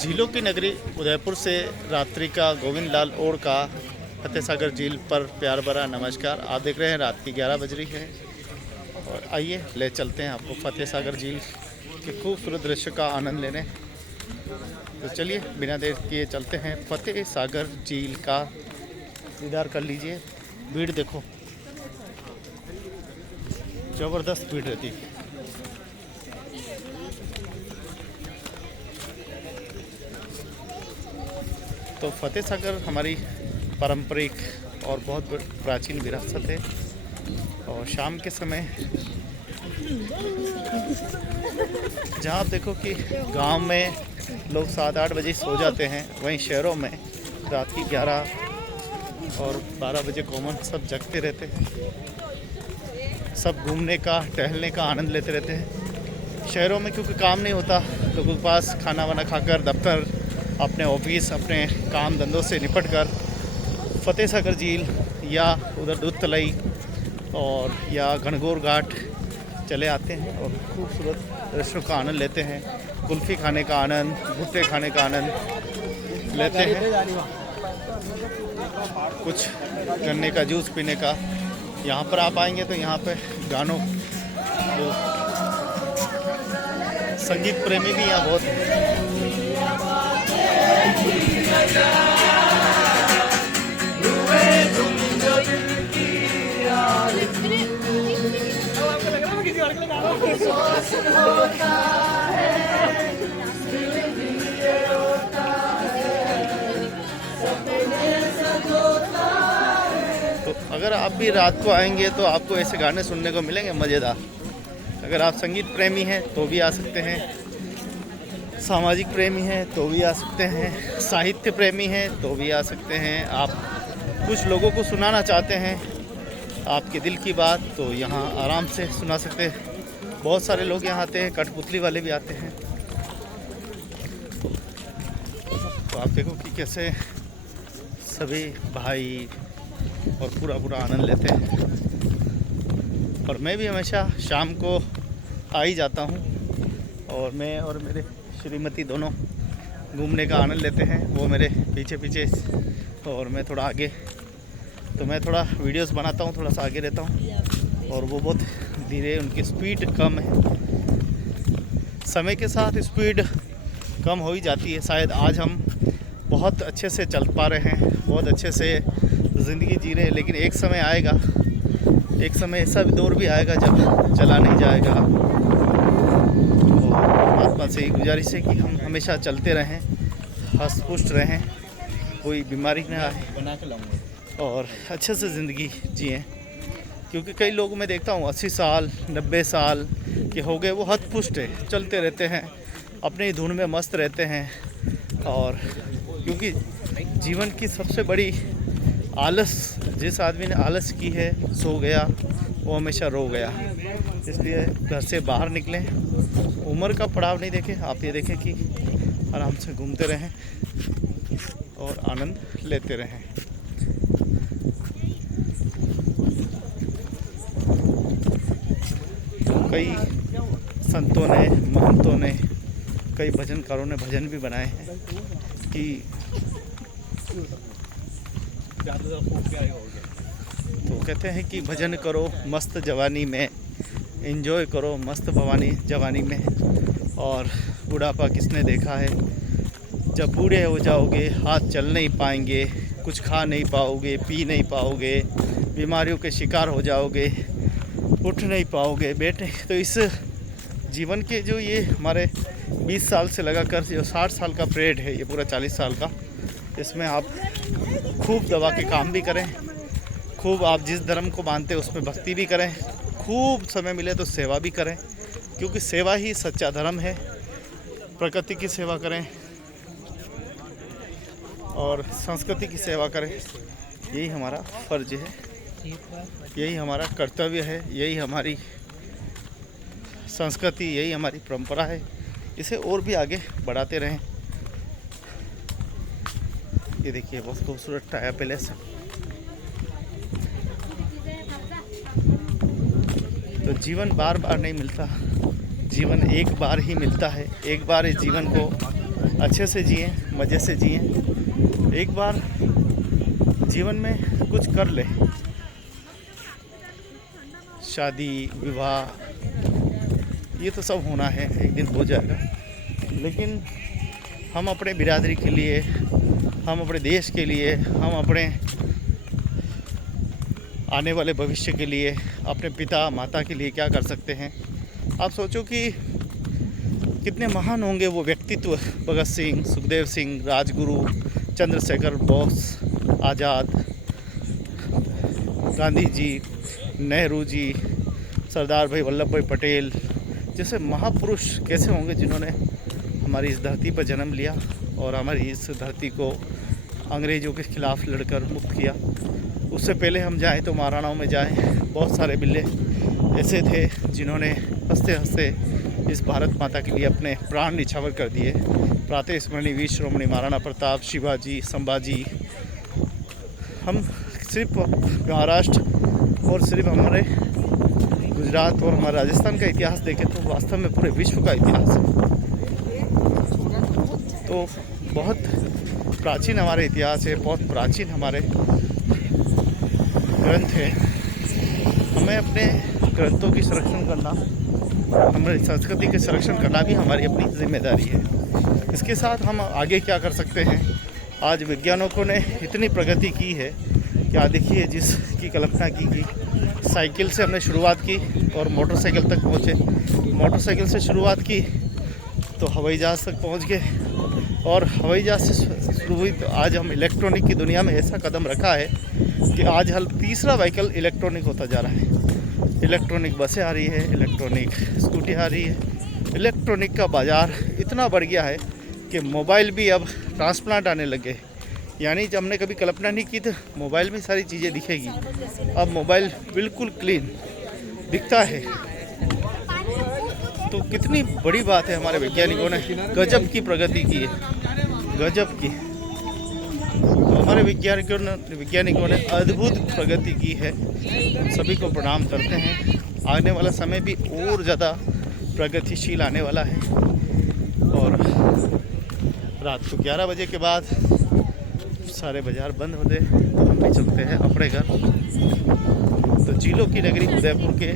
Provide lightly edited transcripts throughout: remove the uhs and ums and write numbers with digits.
झीलों की नगरी उदयपुर से रात्रि का गोविंद लाल ओढ़ का फतेह सागर झील पर प्यार भरा नमस्कार। आप देख रहे हैं रात की 11 बज रही है और आइए ले चलते हैं आपको फतेह सागर झील के खूबसूरत दृश्य का आनंद लेने। तो चलिए बिना देर किए चलते हैं फतेह सागर झील का दीदार कर लीजिए। भीड़ देखो, ज़बरदस्त भीड़ रहती है। तो फतेह सागर हमारी पारंपरिक और बहुत प्राचीन विरासत है और शाम के समय जहाँ आप देखो कि गांव में लोग 7-8 बजे सो जाते हैं, वहीं शहरों में रात की 11 और 12 बजे कॉमन सब जगते रहते हैं। सब घूमने का टहलने का आनंद लेते रहते हैं। शहरों में क्योंकि काम नहीं होता, लोगों के पास खाना वाना खाकर दफ्तर अपने ऑफिस अपने काम धंधों से निपट कर फतेह सागर झील या उधर दूध तलाई और या घनघोर घाट चले आते हैं और खूबसूरत दृश्यों का आनंद लेते हैं। कुल्फ़ी खाने का आनंद, भुट्टे खाने का आनंद लेते हैं, कुछ गन्ने का जूस पीने का। यहाँ पर आप आएंगे तो यहाँ पे गानों जो संगीत प्रेमी भी यहाँ बहुत हैं। तो अगर आप भी रात को आएंगे तो आपको ऐसे गाने सुनने को मिलेंगे मज़ेदार। अगर आप संगीत प्रेमी हैं तो भी आ सकते हैं, सामाजिक प्रेमी हैं तो भी आ सकते हैं, साहित्य प्रेमी हैं तो भी आ सकते हैं। आप कुछ लोगों को सुनाना चाहते हैं आपके दिल की बात तो यहाँ आराम से सुना सकते हैं। बहुत सारे लोग यहाँ आते हैं, कठपुतली वाले भी आते हैं। तो आप देखो कि कैसे सभी भाई और पूरा आनंद लेते हैं। और मैं भी हमेशा शाम को आ ही जाता हूँ और मैं और मेरे श्रीमती दोनों घूमने का आनंद लेते हैं। वो मेरे पीछे और मैं थोड़ा आगे। तो मैं थोड़ा वीडियोस बनाता हूँ, थोड़ा सा आगे रहता हूँ और वो बहुत धीरे, उनकी स्पीड कम है। समय के साथ स्पीड कम हो ही जाती है। शायद आज हम बहुत अच्छे से चल पा रहे हैं, बहुत अच्छे से ज़िंदगी जी रहे हैं, लेकिन एक समय आएगा, एक समय ऐसा भी दौर भी आएगा जब चला नहीं जाएगा। तो परमात्मा से ही गुजारिश है कि हम हमेशा चलते रहें, हष्ट पुष्ट रहें, कोई बीमारी ना आए और अच्छे से ज़िंदगी जिएं। क्योंकि कई लोग मैं देखता हूँ 80 साल 90 साल के हो गए, वो हष्ट पुष्ट है, चलते रहते हैं, अपनी धुन में मस्त रहते हैं। और क्योंकि जीवन की सबसे बड़ी आलस, जिस आदमी ने आलस की है सो गया, वो हमेशा रो गया। इसलिए घर से बाहर निकलें, उम्र का पड़ाव नहीं देखें। आप ये देखें कि आराम से घूमते रहें और आनंद लेते रहें। कई संतों ने, महंतों ने, कई भजनकारों ने भजन भी बनाए हैं कि तो कहते हैं कि भजन करो मस्त जवानी में, एंजॉय करो मस्त भवानी जवानी में। और बुढ़ापा किसने देखा है, जब बूढ़े हो जाओगे हाथ चल नहीं पाएंगे, कुछ खा नहीं पाओगे, पी नहीं पाओगे, बीमारियों के शिकार हो जाओगे, उठ नहीं पाओगे बेटे। तो इस जीवन के जो ये हमारे 20 साल से लगाकर जो 60 साल का पीरियड है, ये पूरा 40 साल का, इसमें आप खूब दबा के काम भी करें, खूब आप जिस धर्म को मानते हैं उसमें भक्ति भी करें, खूब समय मिले तो सेवा भी करें, क्योंकि सेवा ही सच्चा धर्म है। प्रकृति की सेवा करें और संस्कृति की सेवा करें, यही हमारा फर्ज है, यही हमारा कर्तव्य है, यही हमारी संस्कृति, यही हमारी परंपरा है। इसे और भी आगे बढ़ाते रहें। ये देखिए बहुत खूबसूरत टाया पैलेस है। तो जीवन बार बार नहीं मिलता, जीवन एक बार ही मिलता है। एक बार इस जीवन को अच्छे से जिए, मज़े से जिए। एक बार जीवन में कुछ कर ले, शादी विवाह ये तो सब होना है, एक दिन हो जाएगा। लेकिन हम अपने बिरादरी के लिए, हम अपने देश के लिए, हम अपने आने वाले भविष्य के लिए, अपने पिता माता के लिए क्या कर सकते हैं। आप सोचो कि कितने महान होंगे वो व्यक्तित्व, भगत सिंह, सुखदेव सिंह, राजगुरु, चंद्रशेखर बोस, आज़ाद, गांधी जी, नेहरू जी, सरदार भाई वल्लभ भाई पटेल जैसे महापुरुष कैसे होंगे जिन्होंने हमारी इस धरती पर जन्म लिया और हमारी इस धरती को अंग्रेज़ों के खिलाफ़ लड़कर मुक्त किया। उससे पहले हम जाएं तो महाराणाओं में जाएं, बहुत सारे बिल्ले ऐसे थे जिन्होंने हंसते हंसते इस भारत माता के लिए अपने प्राण निछावर कर दिए। प्रातः स्मरणीय वीर शिरोमणि महाराणा प्रताप, शिवाजी, संभाजी। हम सिर्फ महाराष्ट्र और सिर्फ हमारे गुजरात और हमारे राजस्थान का इतिहास देखें तो वास्तव में पूरे विश्व का इतिहास है। तो बहुत प्राचीन हमारे इतिहास है, बहुत प्राचीन हमारे ग्रंथ है। हमें अपने ग्रंथों की संरक्षण करना, हमारी संस्कृति के संरक्षण करना भी हमारी अपनी जिम्मेदारी है। इसके साथ हम आगे क्या कर सकते हैं। आज वैज्ञानिकों ने इतनी प्रगति की है कि आज देखिए जिसकी कल्पना की साइकिल से हमने शुरुआत की और मोटरसाइकिल तक पहुँचे, मोटरसाइकिल से शुरुआत की तो हवाई जहाज़ तक पहुँच गए और हवाई जहाज़ से शुरू हुई तो आज हम इलेक्ट्रॉनिक की दुनिया में ऐसा कदम रखा है कि आज हर तीसरा व्हीकल इलेक्ट्रॉनिक होता जा रहा है। इलेक्ट्रॉनिक बसें आ रही है, इलेक्ट्रॉनिक स्कूटी आ रही है। इलेक्ट्रॉनिक का बाज़ार इतना बढ़ गया है कि मोबाइल भी अब ट्रांसप्लांट आने लगे। यानी जब हमने कभी कल्पना नहीं की तो मोबाइल में सारी चीज़ें दिखेगी। अब मोबाइल बिल्कुल क्लीन दिखता है। तो कितनी बड़ी बात है, हमारे वैज्ञानिकों ने गजब की प्रगति की है, गजब की। तो हमारे वैज्ञानिकों ने अद्भुत प्रगति की है। सभी को प्रणाम करते हैं। आने वाला समय भी और ज़्यादा प्रगतिशील आने वाला है। और रात को 11 बजे के बाद सारे बाज़ार बंद होते हैं तो हम भी चलते हैं अपने घर। तो झीलों की नगरी उदयपुर के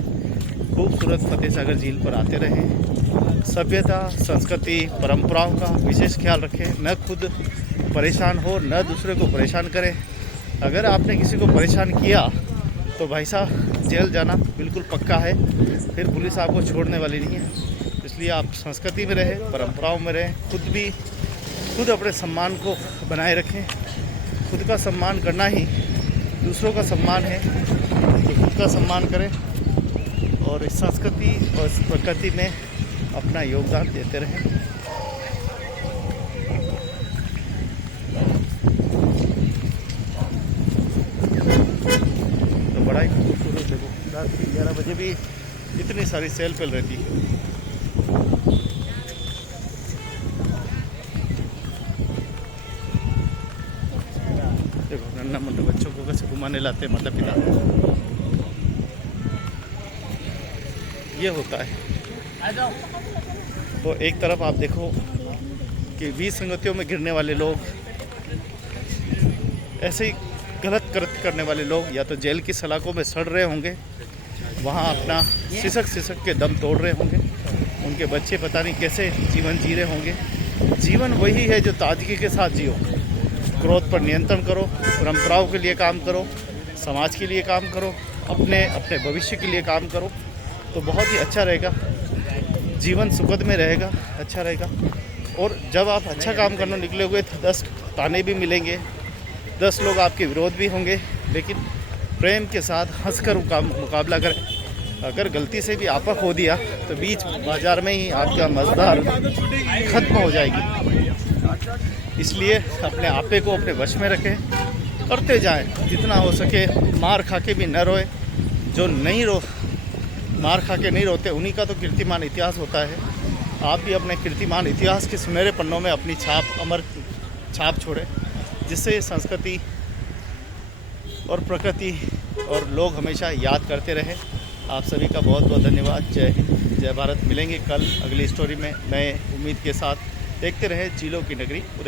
खूबसूरत फतेह सागर झील पर आते रहें। सभ्यता, संस्कृति, परंपराओं का विशेष ख्याल रखें। न खुद परेशान हो, न दूसरे को परेशान करें। अगर आपने किसी को परेशान किया तो भाई साहब जेल जाना बिल्कुल पक्का है, फिर पुलिस आपको छोड़ने वाली नहीं है। इसलिए आप संस्कृति में रहें, परंपराओं में रहें। खुद अपने सम्मान को बनाए रखें। खुद का सम्मान करना ही दूसरों का सम्मान है। तो खुद का सम्मान करें और इस संस्कृति और इस प्रकृति में अपना योगदान देते रहें। तो बड़ा ही खूबसूरत देखो, रात के 11 बजे भी इतनी सारी सेल फैल रहती है। देखो नन्ना मुन्ना बच्चों को कैसे घुमाने लाते हैं माता पिता। ये होता है। तो एक तरफ आप देखो कि विसंगतियों में गिरने वाले लोग, ऐसे ही गलत कृत्य करने वाले लोग या तो जेल की सलाखों में सड़ रहे होंगे, वहाँ अपना सिसक के दम तोड़ रहे होंगे। उनके बच्चे पता नहीं कैसे जीवन जी रहे होंगे। जीवन वही है जो ताजगी के साथ जियो। क्रोध पर नियंत्रण करो, परंपराओं के लिए काम करो, समाज के लिए काम करो, अपने भविष्य के लिए काम करो, तो बहुत ही अच्छा रहेगा। जीवन सुखद में रहेगा, अच्छा रहेगा। और जब आप अच्छा काम करने निकलोगे तो 10 ताने भी मिलेंगे, 10 लोग आपके विरोध भी होंगे, लेकिन प्रेम के साथ हंसकर मुकाबला करें। अगर गलती से भी आपा खो दिया तो बीच बाजार में ही आपका मज़दार खत्म हो जाएगी। इसलिए अपने आपे को अपने वश में रखें, करते जाएं जितना हो सके। मार खा के भी न रोए। जो मार खा के नहीं रोते उन्हीं का तो कीर्तिमान इतिहास होता है। आप भी अपने कीर्तिमान इतिहास के सुनहरे पन्नों में अपनी अमर छाप छोड़ें, जिससे संस्कृति और प्रकृति और लोग हमेशा याद करते रहें। आप सभी का बहुत बहुत धन्यवाद। जय हिंद, जय भारत। मिलेंगे कल अगली स्टोरी में नए उम्मीद के साथ। देखते रहे झीलों की नगरी उदय।